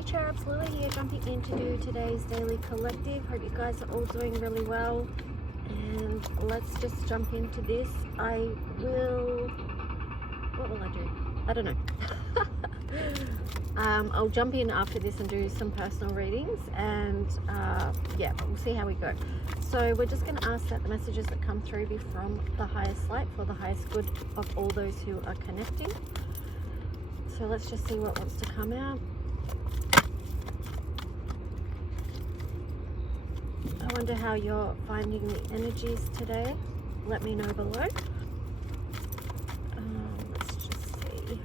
Hey Cherubs, Lily here, jumping in to do today's daily collective. Hope you guys are all doing really well. And let's just jump into this. What will I do? I don't know. I'll jump in after this and do some personal readings, and yeah, we'll see how we go. So we're just going to ask that the messages that come through be from the highest light for the highest good of all those who are connecting. So let's just see what wants to come out. I wonder how you're finding the energies today. Let me know below. Let's just see.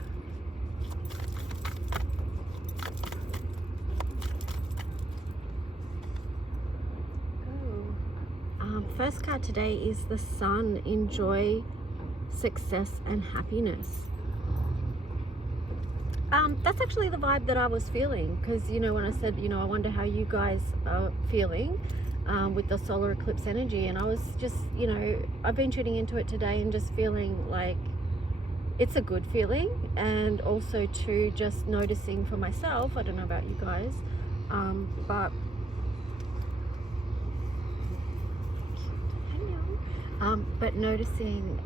First card today is the Sun in joy, success, and happiness. That's actually the vibe that I was feeling, because you know, when I said, you know, I wonder how you guys are feeling with the solar eclipse energy, and I was just, you know, I've been tuning into it today and just feeling like it's a good feeling, and also too just noticing for myself, I don't know about you guys, but noticing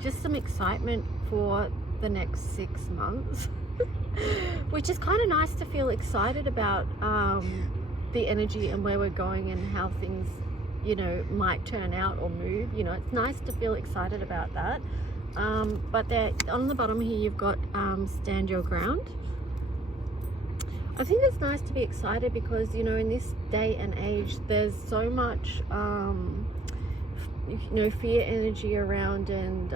just some excitement for the next 6 months, which is kind of nice to feel excited about the energy and where we're going and how things, you know, might turn out or move. You know, it's nice to feel excited about that. But there on the bottom here you've got stand your ground. I think it's nice to be excited because, you know, in this day and age there's so much you know, fear energy around, and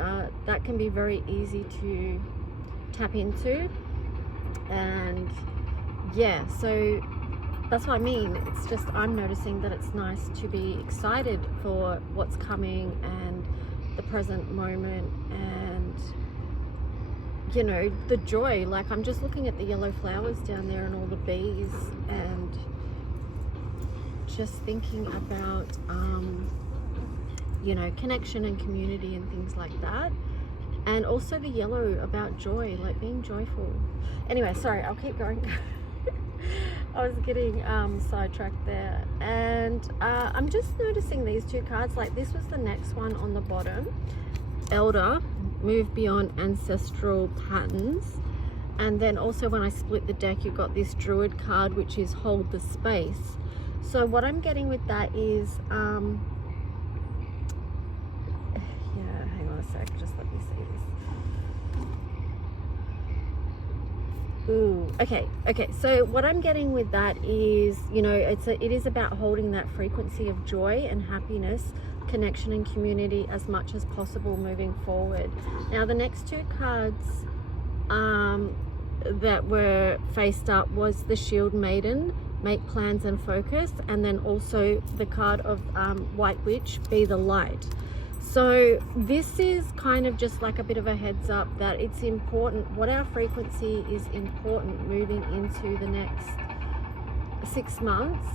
that can be very easy to tap into. And yeah, so that's what I mean. It's just, I'm noticing that it's nice to be excited for what's coming and the present moment, and you know, the joy. Like, I'm just looking at the yellow flowers down there and all the bees, and just thinking about you know, connection and community and things like that. And also the yellow about joy, like being joyful. Anyway, sorry, I'll keep going. I was getting sidetracked there. And I'm just noticing these two cards. Like, this was the next one on the bottom. Elder, move beyond ancestral patterns. And then also when I split the deck, you've got this Druid card, which is hold the space. So what I'm getting with that is just let me see this. Ooh, okay, so what I'm getting with that is, you know, it is about holding that frequency of joy and happiness, connection and community as much as possible moving forward. Now the next two cards that were faced up was the Shield Maiden, make plans and focus, and then also the card of White Witch, be the light. So this is kind of just like a bit of a heads up that it's important, what our frequency is important moving into the next 6 months.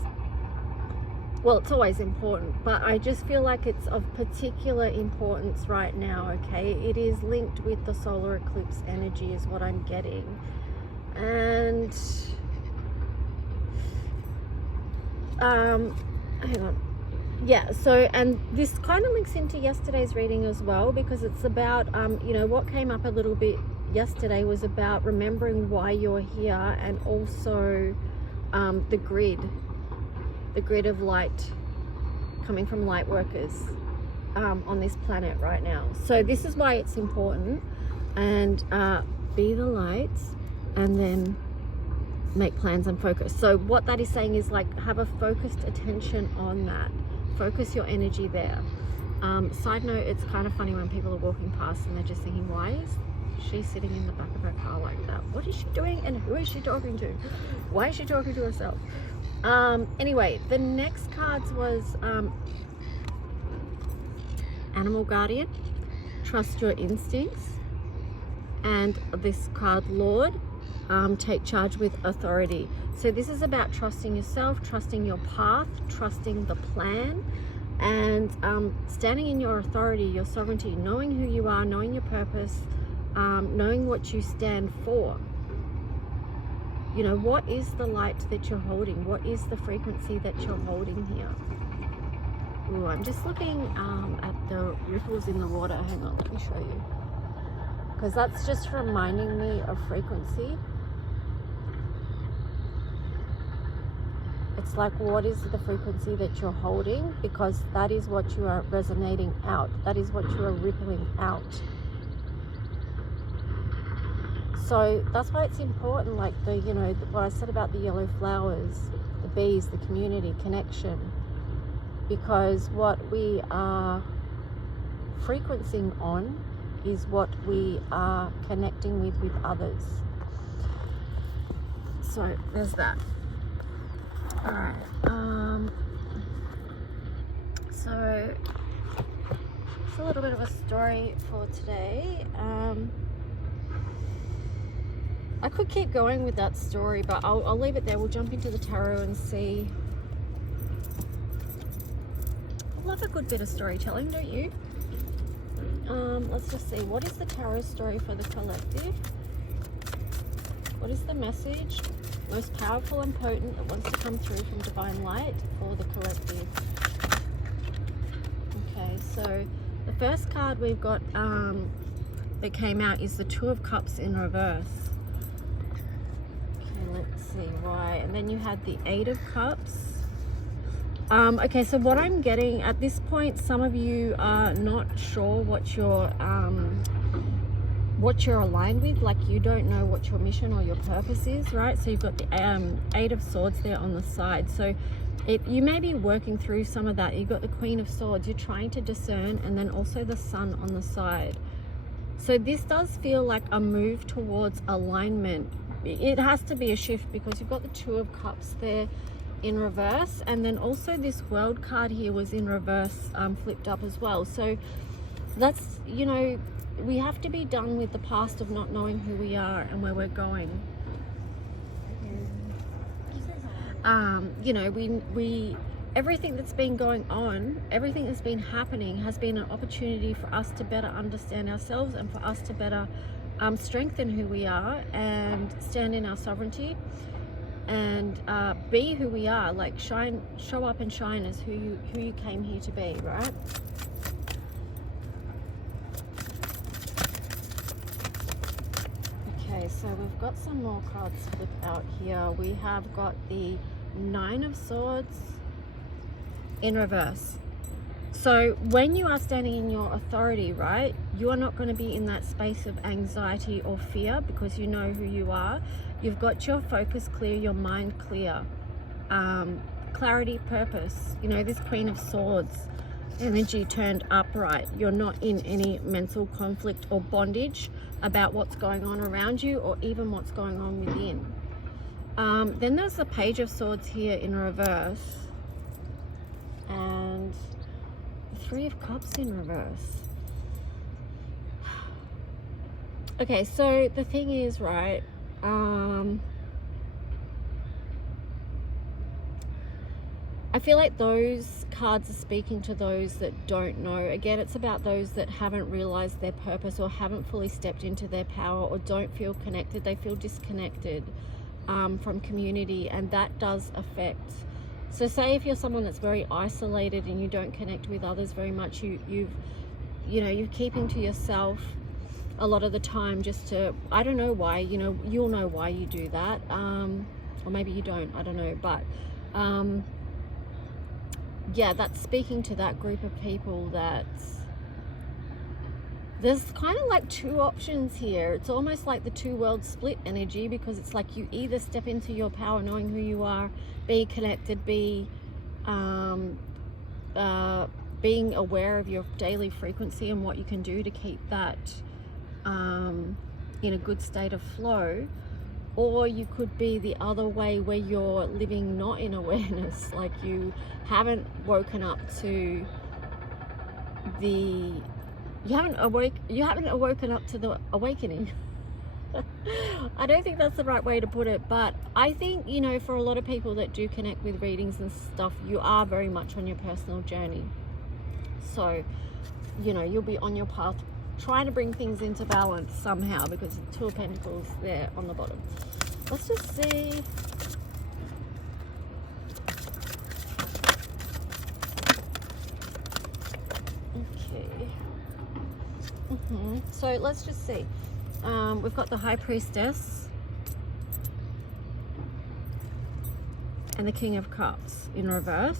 Well, it's always important, but I just feel like it's of particular importance right now, okay? It is linked with the solar eclipse energy is what I'm getting. And hang on. Yeah, so, and this kind of links into yesterday's reading as well, because it's about you know, what came up a little bit yesterday was about remembering why you're here, and also the grid of light coming from light workers on this planet right now. So this is why it's important. And be the light, and then make plans and focus. So what that is saying is, like, have a focused attention on that. Focus your energy there. Side note, it's kind of funny when people are walking past and they're just thinking, why is she sitting in the back of her car like that? What is she doing, and who is she talking to? Why is she talking to herself? Anyway, the next cards was Animal Guardian, trust your instincts, and this card, Lord, take charge with authority. So this is about trusting yourself, trusting your path, trusting the plan, and standing in your authority, your sovereignty, knowing who you are, knowing your purpose, knowing what you stand for. you know, what is the light that you're holding? What is the frequency that you're holding here? Ooh, I'm just looking at the ripples in the water. Hang on, let me show you. Because that's just reminding me of frequency. It's like, what is the frequency that you're holding? Because that is what you are resonating out. That is what you are rippling out. So that's why it's important, like the, you know, what I said about the yellow flowers, the bees, the community, connection. Because what we are frequencing on is what we are connecting with others. So there's that. All right. So it's a little bit of a story for today. I could keep going with that story, but I'll leave it there. We'll jump into the tarot and see. I love a good bit of storytelling, don't you? Let's just see. What is the tarot story for the collective? What is the message most powerful and potent that wants to come through from divine light for the collective? Okay, so the first card we've got that came out is the Two of Cups in reverse. Okay, let's see why. And then you had the Eight of Cups. Okay, so what I'm getting at this point, some of you are not sure what you're aligned with, like you don't know what your mission or your purpose is, right? So you've got the Eight of Swords there on the side. So you may be working through some of that. You've got the Queen of Swords, you're trying to discern, and then also the Sun on the side. So this does feel like a move towards alignment. It has to be a shift because you've got the Two of Cups there in reverse, and then also this World card here was in reverse, flipped up as well. So that's, you know, we have to be done with the past of not knowing who we are and where we're going. You know, we everything that's been going on, everything that's been happening has been an opportunity for us to better understand ourselves and for us to better strengthen who we are and stand in our sovereignty and be who we are, like show up and shine as who you came here to be, right? Okay, so we've got some more cards flip out here. We have got the Nine of Swords in reverse. So when you are standing in your authority, right, you are not going to be in that space of anxiety or fear because you know who you are. You've got your focus clear, your mind clear, clarity, purpose. You know, this Queen of Swords energy turned upright. You're not in any mental conflict or bondage about what's going on around you or even what's going on within. Then there's the Page of Swords here in reverse and the Three of Cups in reverse. Okay, so the thing is, right, I feel like those cards are speaking to those that don't know. Again, it's about those that haven't realized their purpose or haven't fully stepped into their power or don't feel connected. They feel disconnected from community, and that does affect. So say if you're someone that's very isolated and you don't connect with others very much, you're keeping to yourself a lot of the time just to, I don't know why, you know, you'll know why you do that, or maybe you don't, I don't know, but yeah, that's speaking to that group of people. That there's kind of like two options here. It's almost like the two worlds split energy, because it's like you either step into your power knowing who you are, be connected, be being aware of your daily frequency and what you can do to keep that in a good state of flow, or you could be the other way where you're living not in awareness, like you haven't woken up to the you haven't woken up to the awakening. I don't think that's the right way to put it, but I think, you know, for a lot of people that do connect with readings and stuff, you are very much on your personal journey. So, you know, you'll be on your path trying to bring things into balance somehow, because the Two of Pentacles there on the bottom. Let's just see. Okay. So let's just see. We've got the High Priestess and the King of Cups in reverse.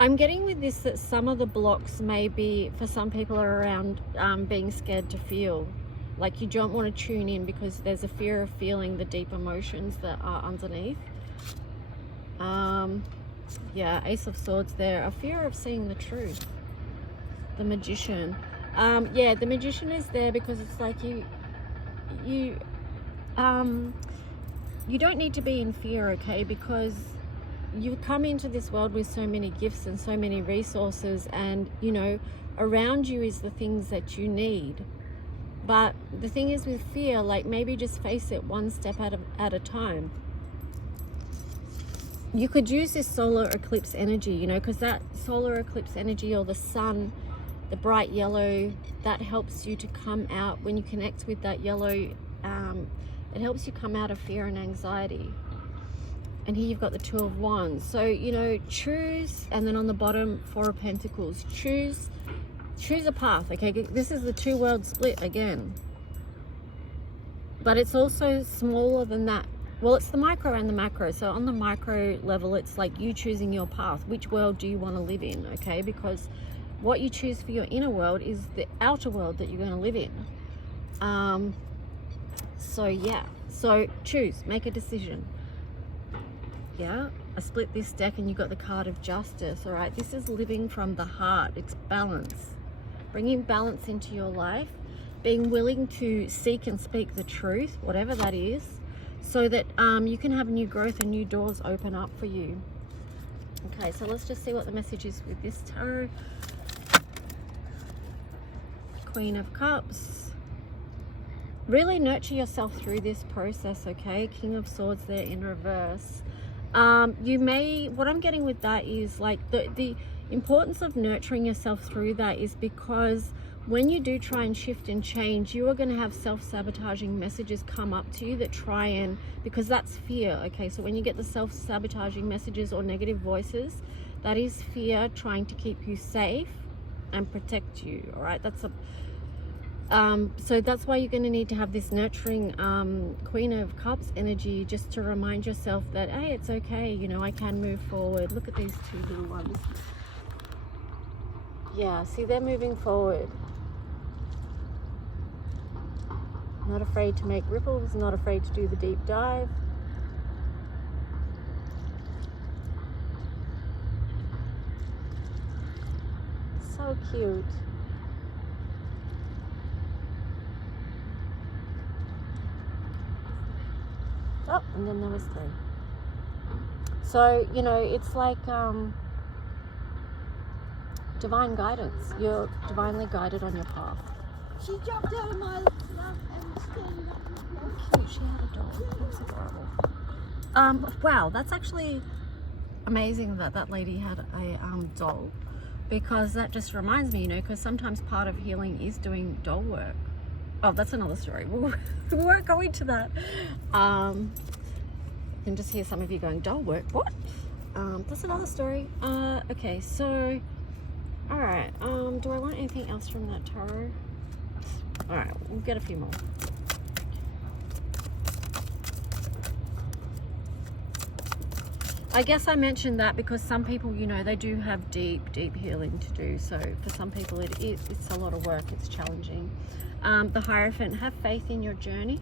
I'm getting with this that some of the blocks may be, for some people, are around being scared to feel. Like you don't want to tune in because there's a fear of feeling the deep emotions that are underneath. Yeah, Ace of Swords there. A fear of seeing the truth. The Magician. Yeah, the Magician is there because it's like you don't need to be in fear, okay? Because you come into this world with so many gifts and so many resources, and you know, around you is the things that you need. But the thing is with fear, like maybe just face it one step at a time. You could use this solar eclipse energy, you know, because that solar eclipse energy, or the sun, the bright yellow, that helps you to come out. When you connect with that yellow, it helps you come out of fear and anxiety. And here you've got the Two of Wands. So, you know, choose, and then on the bottom, Four of Pentacles. Choose a path, okay? This is the two world split again. But it's also smaller than that. Well, it's the micro and the macro. So on the micro level, it's like you choosing your path. Which world do you want to live in, okay? Because what you choose for your inner world is the outer world that you're going to live in. So yeah, so choose, make a decision. Yeah, I split this deck and you got the card of Justice. All right, this is living from the heart. It's balance, bringing balance into your life, being willing to seek and speak the truth, whatever that is, so that you can have new growth and new doors open up for you. Okay, so let's just see what the message is with this tarot. Queen of Cups. Really nurture yourself through this process, okay? King of Swords there in reverse. You may, what I'm getting with that is like the importance of nurturing yourself through that is because when you do try and shift and change, you are going to have self-sabotaging messages come up to you that try and, because that's fear, okay? So when you get the self-sabotaging messages or negative voices, that is fear trying to keep you safe and protect you, all right? That's a so that's why you're going to need to have this nurturing Queen of Cups energy, just to remind yourself that, hey, it's okay, you know, I can move forward. Look at these two little ones. Yeah, see, they're moving forward. Not afraid to make ripples, not afraid to do the deep dive. So cute. Oh, and then there was 3. So, you know, it's like divine guidance. You're divinely guided on your path. She jumped out of my lap and stayed up. Cute, she had a dog. That's adorable. Wow, that's actually amazing that that lady had a doll, because that just reminds me, you know, because sometimes part of healing is doing doll work. Oh, that's another story. We weren't going to that. You can just hear some of you going, doll work, what? That's another story. Okay, so, all right. Do I want anything else from that tarot? All right, we'll get a few more. I guess I mentioned that because some people, you know, they do have deep, deep healing to do. So for some people, it's a lot of work. It's challenging. The Hierophant, have faith in your journey.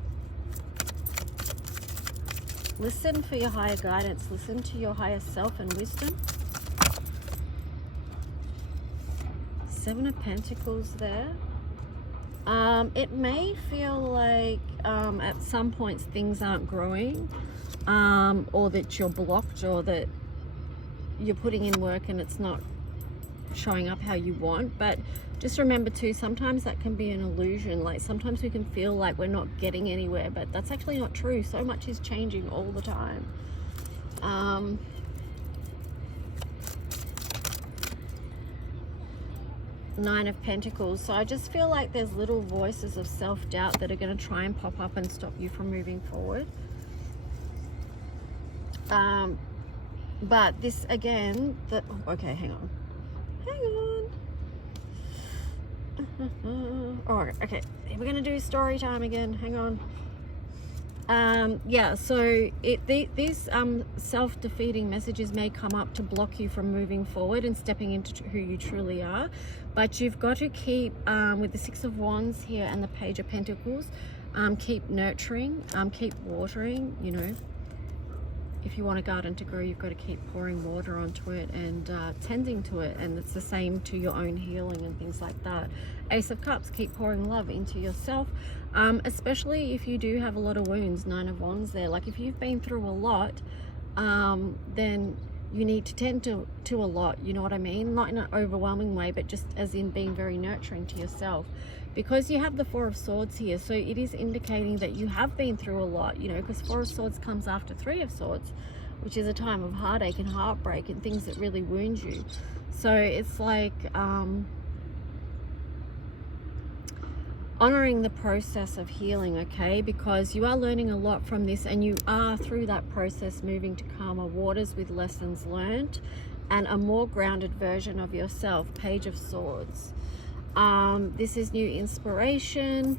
Listen for your higher guidance. Listen to your higher self and wisdom. 7 of Pentacles there. It may feel like at some points things aren't growing, or that you're blocked, or that you're putting in work and it's not showing up how you want. But just remember too, sometimes that can be an illusion. Like sometimes we can feel like we're not getting anywhere, but that's actually not true. So much is changing all the time. Nine of Pentacles. So I just feel like there's little voices of self-doubt that are going to try and pop up and stop you from moving forward. But this again, okay, hang on. Oh, okay, we're going to do story time again. Hang on. Yeah, so these self-defeating messages may come up to block you from moving forward and stepping into who you truly are, but you've got to keep with the Six of Wands here and the Page of Pentacles, keep nurturing, keep watering. You know, if you want a garden to grow, you've got to keep pouring water onto it and tending to it, and it's the same to your own healing and things like that. Ace of Cups, keep pouring love into yourself, especially if you do have a lot of wounds. Nine of Wands there, like if you've been through a lot, then you need to tend to a lot, you know what I mean? Not in an overwhelming way, but just as in being very nurturing to yourself, because you have the Four of Swords here. So it is indicating that you have been through a lot, you know, because Four of Swords comes after Three of Swords, which is a time of heartache and heartbreak and things that really wound you. So it's like honoring the process of healing, okay, because you are learning a lot from this, and you are through that process moving to calmer waters with lessons learned and a more grounded version of yourself. Page of Swords. This is new inspiration,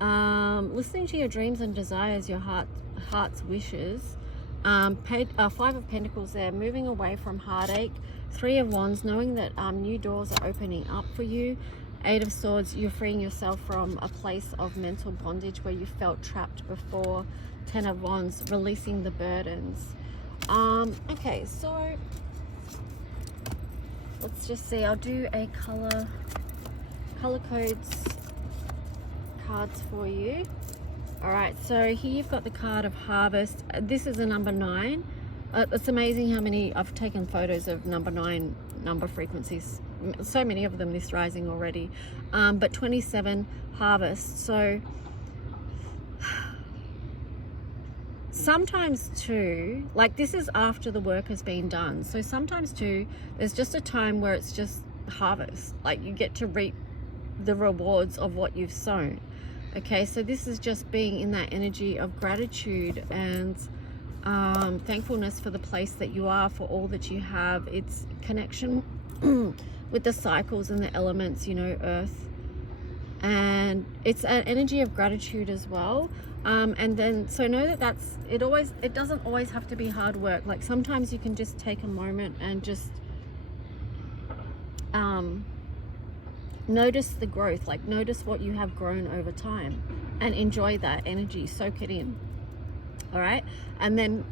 listening to your dreams and desires, your heart's wishes. Five of Pentacles there, moving away from heartache. Three of Wands, knowing that new doors are opening up for you. Eight of Swords, you're freeing yourself from a place of mental bondage where you felt trapped before. Ten of Wands, releasing the burdens. Okay, so let's just see. I'll do a color codes cards for you. All right, so here you've got the card of Harvest. This is a number 9. It's amazing how many I've taken photos of number 9 number frequencies, so many of them this rising already. But 27, Harvest. So sometimes too, like this is after the work has been done, so sometimes too there's just a time where it's just harvest, like you get to reap the rewards of what you've sown. Okay, so this is just being in that energy of gratitude and thankfulness for the place that you are, for all that you have. It's connection with the cycles and the elements, you know, earth, and it's an energy of gratitude as well. And then so know that it doesn't always have to be hard work. Like sometimes you can just take a moment and just notice the growth, like notice what you have grown over time and enjoy that energy, soak it in. All right, and then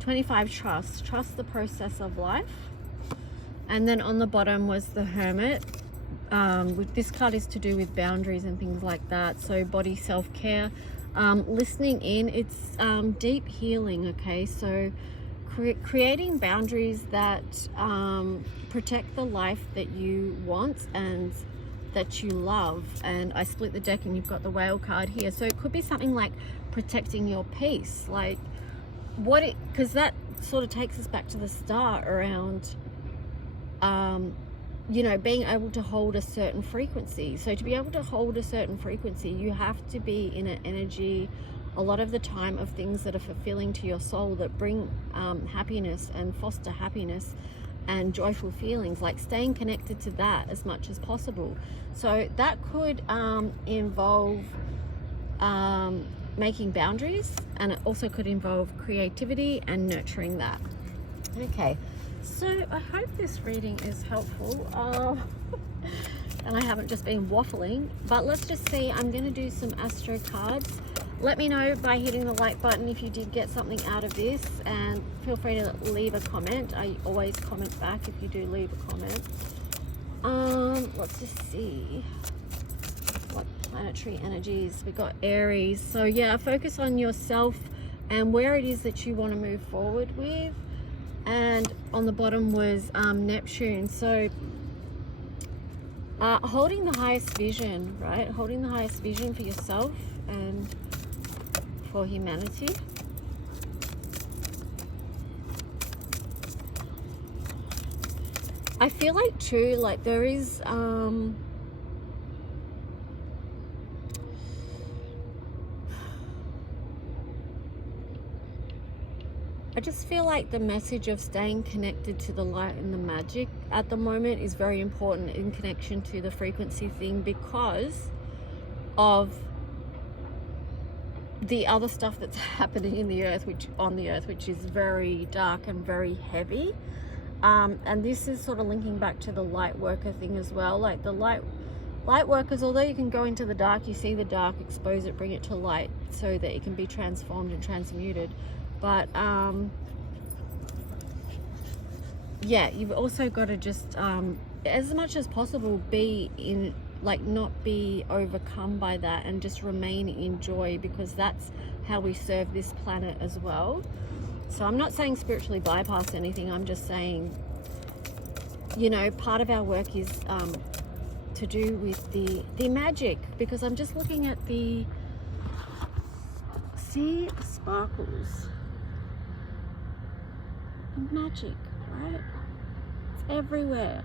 25, trust the process of life. And then on the bottom was the Hermit. This card is to do with boundaries and things like that, so body self-care, listening in. It's deep healing. Okay, so creating boundaries that protect the life that you want and that you love. And I split the deck and you've got the Whale card here, so it could be something like protecting your peace, like because that sort of takes us back to the start around you know, being able to hold a certain frequency. So to be able to hold a certain frequency, you have to be in an energy a lot of the time of things that are fulfilling to your soul, that bring happiness and foster happiness and joyful feelings, like staying connected to that as much as possible. So that could involve making boundaries, and it also could involve creativity and nurturing that. Okay, so I hope this reading is helpful, and I haven't just been waffling, but let's just see. I'm going to do some astro cards. Let me know by hitting the like button if you did get something out of this, and feel free to leave a comment. I always comment back if you do leave a comment. Let's just see what planetary energies we got. Aries. So yeah, focus on yourself and where it is that you want to move forward with. And on the bottom was Neptune. So holding the highest vision, right? Holding the highest vision for yourself and for humanity. I feel like too, like there is I just feel like the message of staying connected to the light and the magic at the moment is very important in connection to the frequency thing, because of the other stuff that's happening in the earth, which is very dark and very heavy. And this is sort of linking back to the light worker thing as well. Like the light workers, although you can go into the dark, you see the dark, expose it, bring it to light so that it can be transformed and transmuted. But yeah, you've also got to just as much as possible be in, like, not be overcome by that, and just remain in joy, because that's how we serve this planet as well. So I'm not saying spiritually bypass anything. I'm just saying, you know, part of our work is to do with the magic, because I'm just looking at the sparkles. Magic, right? It's everywhere.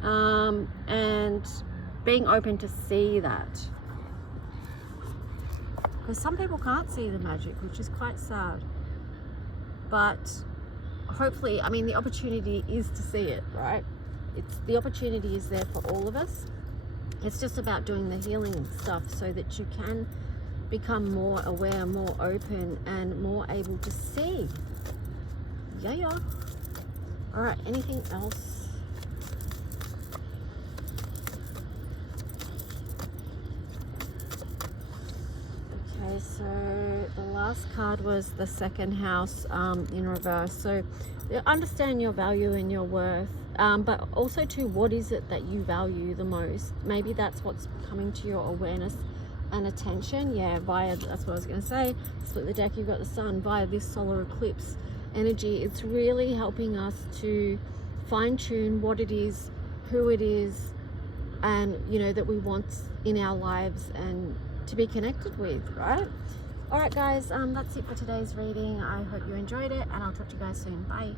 And being open to see that, because some people can't see the magic, which is quite sad. But hopefully, I mean, the opportunity is to see it, right? The opportunity is there for all of us. It's just about doing the healing stuff so that you can become more aware, more open, and more able to see. Yeah. All right, anything else? Okay, so the last card was the second house in reverse. So understand your value and your worth, but also too, what is it that you value the most? Maybe that's what's coming to your awareness and attention. Yeah, that's what I was going to say. Split the deck, you've got the sun. Via this solar eclipse energy, it's really helping us to fine-tune what it is, who it is, and, you know, that we want in our lives and to be connected with, right? All right, guys, that's it for today's reading. I hope you enjoyed it, and I'll talk to you guys soon. Bye.